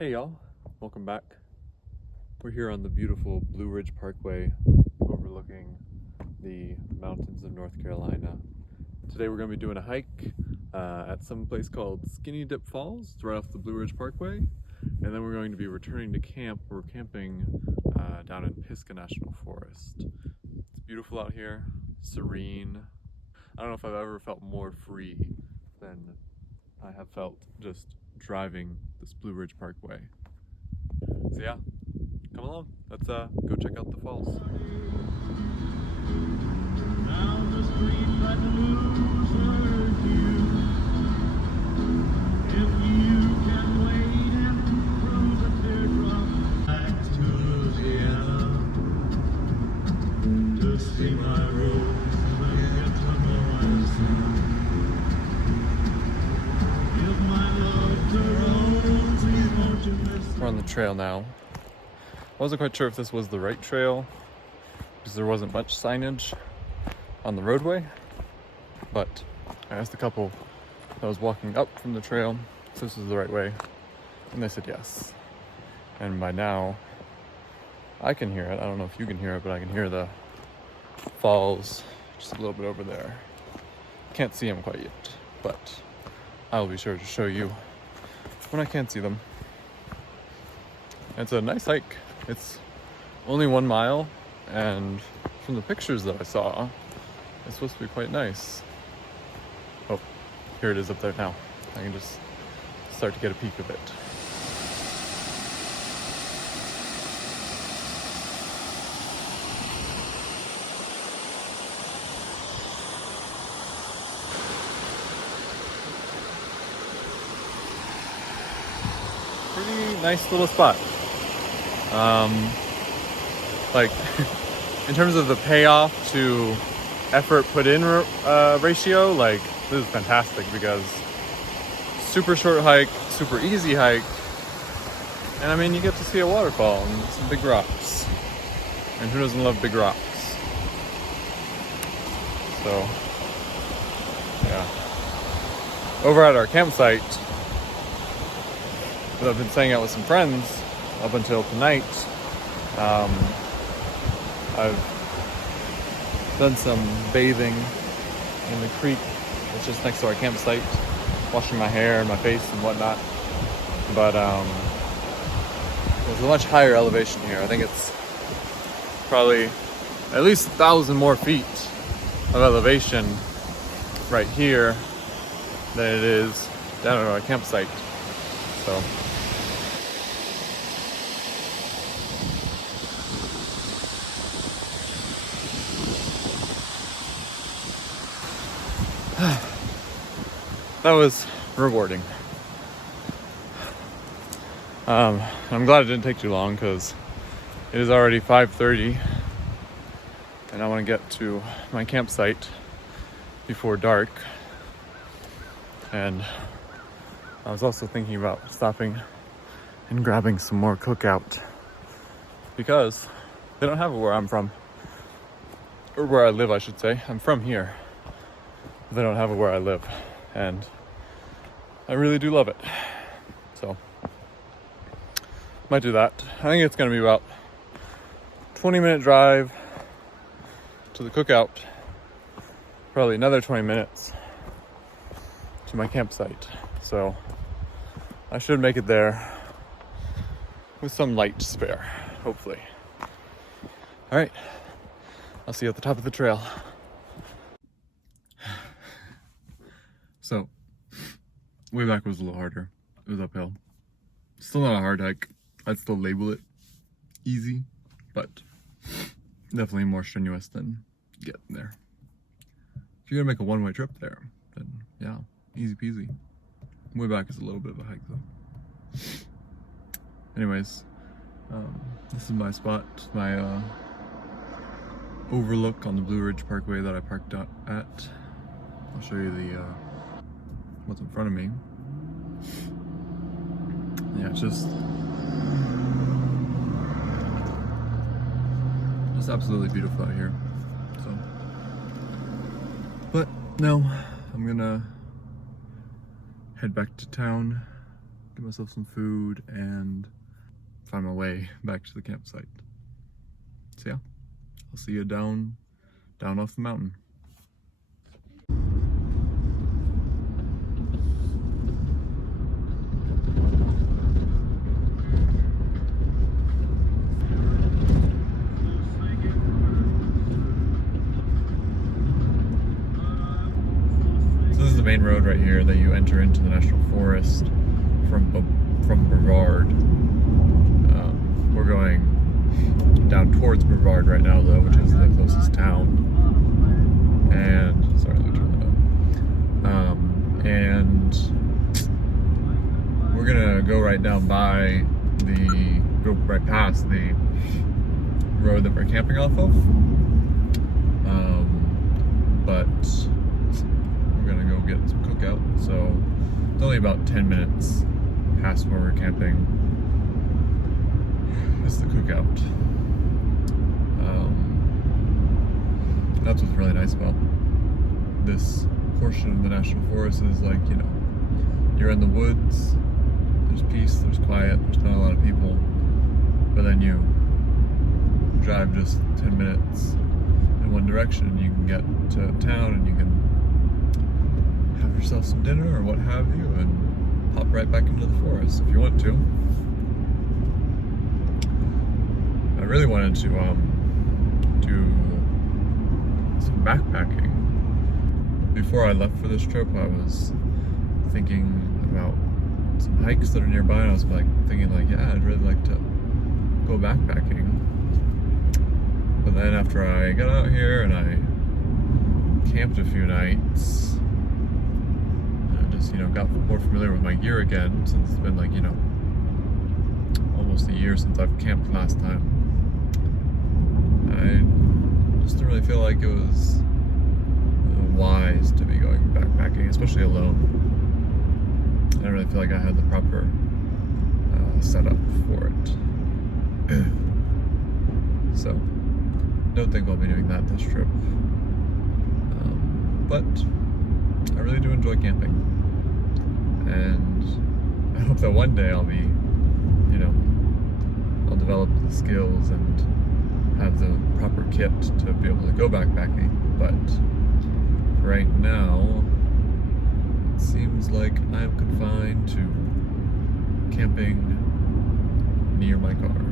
Hey y'all, welcome back. We're here on the beautiful Blue Ridge Parkway overlooking the mountains of North Carolina. Today we're going to be doing a hike at some place called Skinny Dip Falls. It's right off the Blue Ridge Parkway. And then we're going to be returning to camp. We're camping down in Pisgah National Forest. It's beautiful out here, serene. I don't know if I've ever felt more free than I have felt just driving this Blue Ridge Parkway. So yeah, come along. Let's go check out the falls. Down the street like a loser view. If you can wait and cruise a teardrop back to Louisiana to see my rose and get to know my son. If my love to rose, please won't you miss. We're on the trail now. I wasn't quite sure if this was the right trail because there wasn't much signage on the roadway, but I asked a couple that was walking up from the trail if this was the right way, and they said yes. And by now I can hear it. I don't know if you can hear it, but I can hear the falls just a little bit over there. Can't see them quite yet, but I'll be sure to show you when I can see them. It's a nice hike. It's only 1 mile, and from the pictures that I saw, it's supposed to be quite nice. Oh, here it is up there now. I can just start to get a peek of it. Pretty nice little spot. Like in terms of the payoff to effort put in ratio, like this is fantastic because super short hike, super easy hike, and I mean you get to see a waterfall and some big rocks, and who doesn't love big rocks? So yeah, over at our campsite that I've been staying out with some friends up until tonight, I've done some bathing in the creek that's just next to our campsite, washing my hair and my face and whatnot. But there's a much higher elevation here. I think it's probably at least 1,000 more feet of elevation right here than it is down at our campsite. So that was rewarding. I'm glad it didn't take too long because it is already 5:30 and I want to get to my campsite before dark. And I was also thinking about stopping and grabbing some more cookout because they don't have it where I'm from, or where I live I should say. I'm from here. They don't have it where I live, and I really do love it. So might do that. I think it's gonna be about 20-minute drive to the cookout, probably another 20 minutes to my campsite. So I should make it there with some light to spare, hopefully. All right, I'll see you at the top of the trail. So, way back was a little harder. It was uphill. Still not a hard hike. I'd still label it easy, but definitely more strenuous than getting there. If you're gonna make a one-way trip there, then yeah, easy peasy. Way back is a little bit of a hike though. Anyways, this is my spot, my overlook on the Blue Ridge Parkway that I parked out at. I'll show you the what's in front of me. Yeah, it's just absolutely beautiful out here. So, but no, I'm gonna head back to town, get myself some food, and find my way back to the campsite. So yeah, I'll see you down off the mountain. So this is the main road right here that you enter into the National Forest from Brevard. We're going down towards Brevard right now though, which is the closest town. And sorry, let me turn that up. And we're gonna go right down by go right past the road that we're camping off of. But we're gonna go get some cookout. So it's only about 10 minutes past where we're camping. It's the cookout. That's what's really nice about this portion of the National Forest is, like, you know, you're in the woods, there's peace, there's quiet, there's not a lot of people, but then you drive just 10 minutes in one direction and you can get to town and you can have yourself some dinner or what have you and pop right back into the forest if you want to. I really wanted to do some backpacking. Before I left for this trip, I was thinking about some hikes that are nearby, and I was like thinking like, yeah, I'd really like to go backpacking. But then after I got out here and I camped a few nights, I just, you know, got more familiar with my gear again, since it's been like, you know, almost a year since I've camped last time. I just didn't really feel like it was wise to be going backpacking, especially alone. I didn't really feel like I had the proper setup for it. So, don't think I'll be doing that this trip. But I really do enjoy camping. And I hope that one day I'll be, you know, I'll develop the skills and have the proper kit to be able to go backpacking, but right now it seems like I'm confined to camping near my car.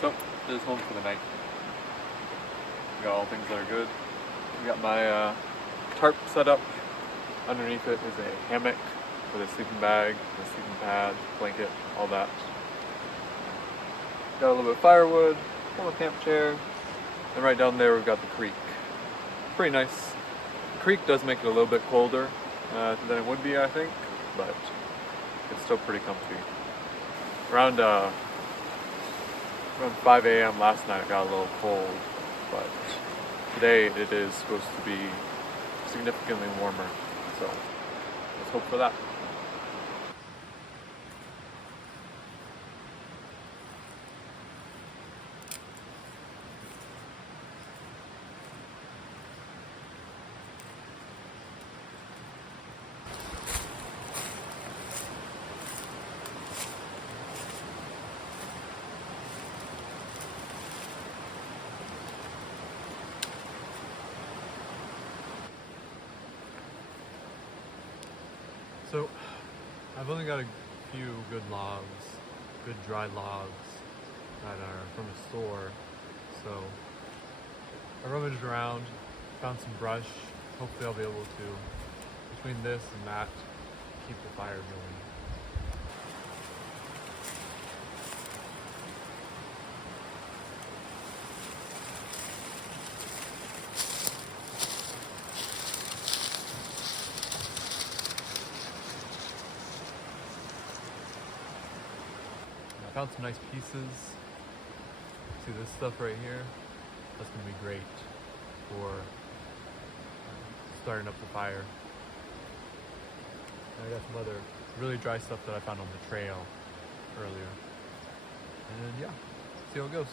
So, this is home for the night. We got all things that are good. We got my tarp set up. Underneath it is a hammock with a sleeping bag, a sleeping pad, blanket, all that. Got a little bit of firewood, a little camp chair, and right down there we've got the creek. Pretty nice. The creek does make it a little bit colder than it would be, I think, but it's still pretty comfy. Around 5 a.m. last night it got a little cold, but today it is supposed to be significantly warmer, so let's hope for that. So I've only got a few good logs, good dry logs that are from a store. So I rummaged around, found some brush. Hopefully I'll be able to, between this and that, keep the fire going. I found some nice pieces. See this stuff right here? That's gonna be great for starting up the fire. And I got some other really dry stuff that I found on the trail earlier. And yeah, see how it goes.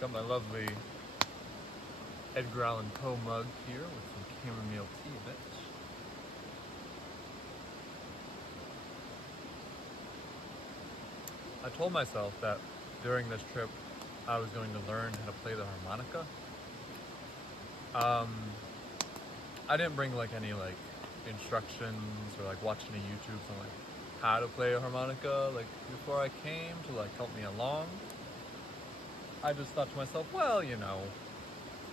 Got my lovely Edgar Allan Poe mug here with some chamomile tea in it. I told myself that during this trip I was going to learn how to play the harmonica. I didn't bring like any like instructions or like watching a YouTube on like how to play a harmonica like before I came to like help me along. I just thought to myself, well, you know,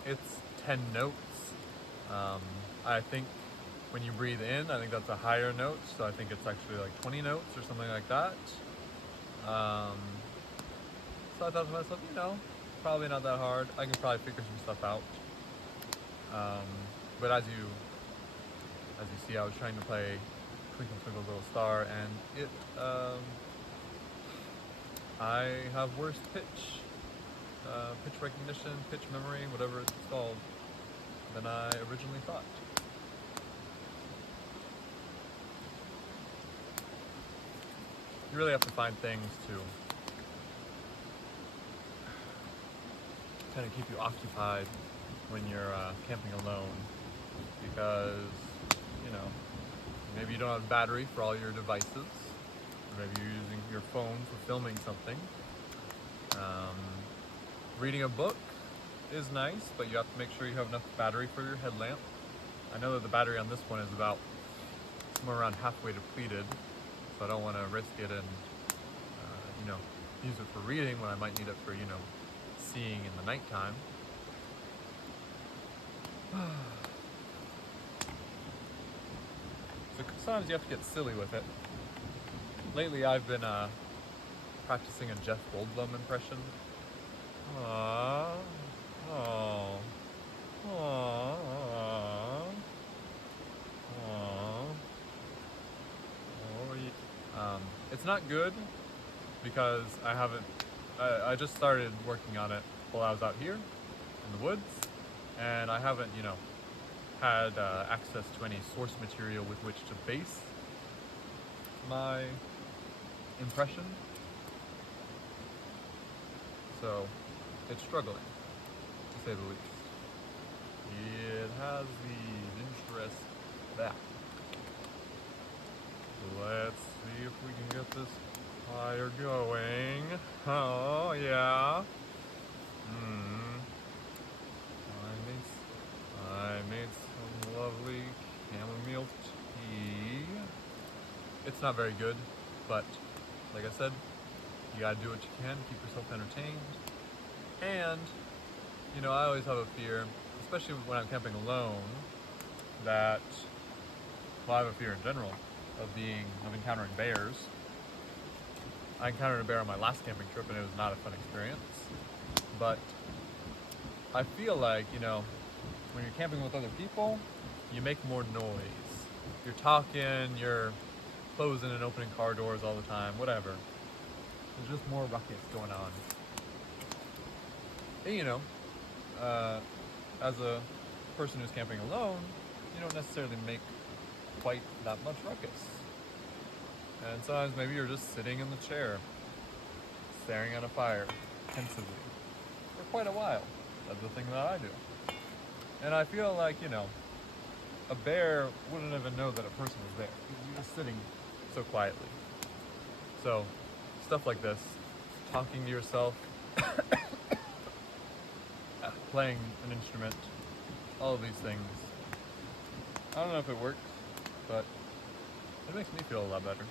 it's 10 notes. I think when you breathe in, I think that's a higher note, so I think it's actually like 20 notes or something like that. So I thought to myself, you know, probably not that hard. I can probably figure some stuff out. But as you see, I was trying to play Twinkle Twinkle Little Star, and it, I have worse pitch recognition, pitch memory, whatever it's called, than I originally thought. You really have to find things to kind of keep you occupied when you're camping alone, because, you know, maybe you don't have battery for all your devices, or maybe you're using your phone for filming something. Reading a book is nice, but you have to make sure you have enough battery for your headlamp. I know that the battery on this one is about somewhere around halfway depleted, so I don't want to risk it and you know, use it for reading when I might need it for, you know, seeing in the nighttime. So sometimes you have to get silly with it. Lately I've been practicing a Jeff Goldblum impression. Aww. Oh. Aww. Aww. It's not good because I just started working on it while I was out here in the woods, and I haven't, you know, had access to any source material with which to base my impression. So it's struggling, to say the least. It has the interest that. Let's see if we can get this fire going. Oh, yeah. I made some lovely chamomile tea. It's not very good, but like I said, you gotta do what you can to keep yourself entertained. And, you know, I always have a fear, especially when I'm camping alone, that, well, I have a fear in general of encountering bears. I encountered a bear on my last camping trip and it was not a fun experience. But I feel like, you know, when you're camping with other people, you make more noise. You're talking, you're closing and opening car doors all the time, whatever. There's just more ruckus going on. And, you know, as a person who's camping alone, you don't necessarily make quite that much ruckus. And sometimes maybe you're just sitting in the chair, staring at a fire, pensively, for quite a while. That's the thing that I do. And I feel like, you know, a bear wouldn't even know that a person was there. You're just sitting so quietly. So, stuff like this, talking to yourself, playing an instrument, all of these things. I don't know if it works, but it makes me feel a lot better.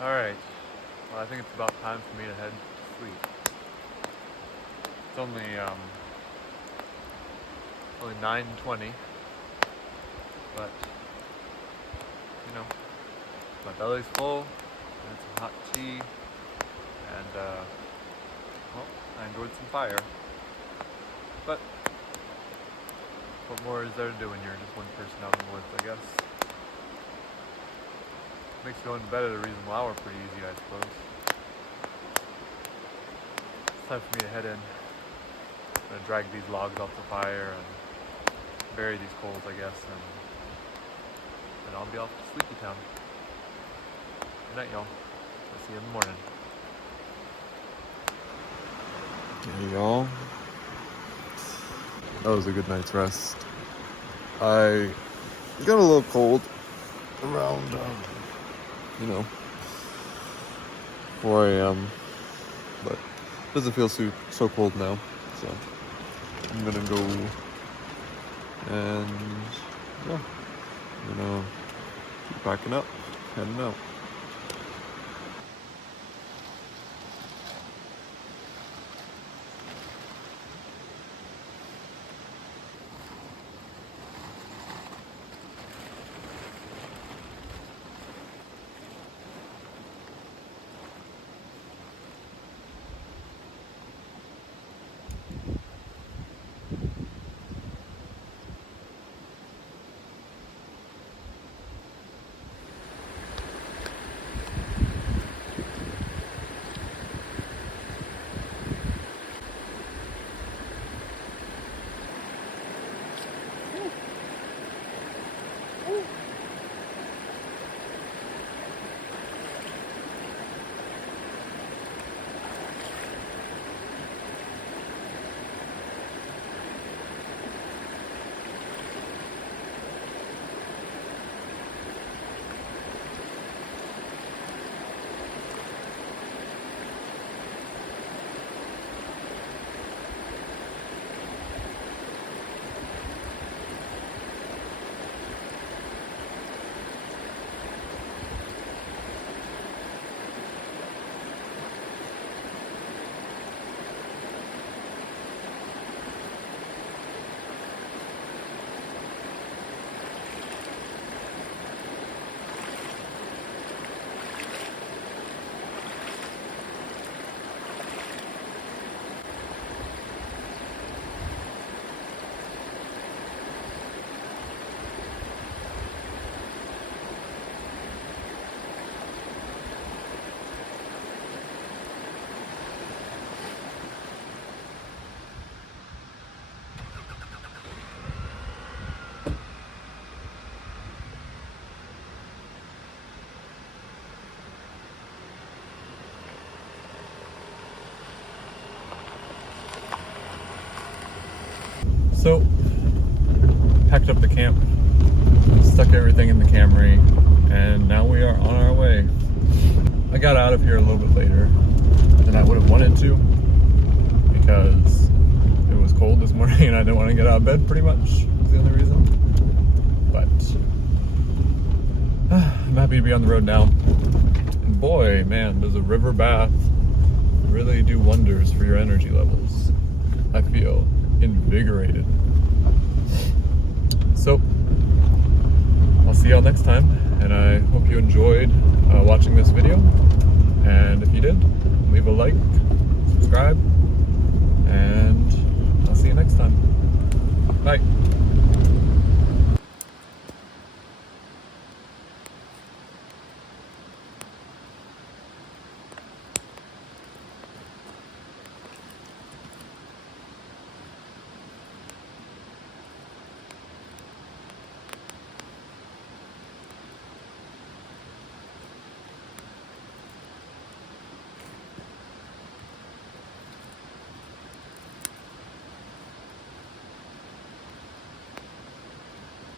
Alright, well, I think it's about time for me to head to sleep. It's only 9:20, but, you know, my belly's full, and it's some hot tea, and, well, I enjoyed some fire. But, what more is there to do when you're just one person out in the woods, I guess? Makes going to bed at a reasonable hour pretty easy, I suppose. time for me to head in. I'm gonna drag these logs off the fire and bury these coals, I guess, and I'll be off to Sleepy Town. Good night, y'all. I'll see you in the morning. Hey, y'all. That was a good night's rest. I got a little cold around, 4 a.m. But it doesn't feel so cold now. So I'm gonna go and yeah, I'm gonna keep packing up, heading out. So, packed up the camp, stuck everything in the Camry, and now we are on our way. I got out of here a little bit later than I would have wanted to because it was cold this morning and I didn't want to get out of bed, pretty much, is the only reason. But I'm happy to be on the road now. And boy, man, does a river bath really do wonders for your energy levels. I feel invigorated. So, I'll see y'all next time, and I hope you enjoyed watching this video. And if you did, leave a like, subscribe, and I'll see you next time. Bye.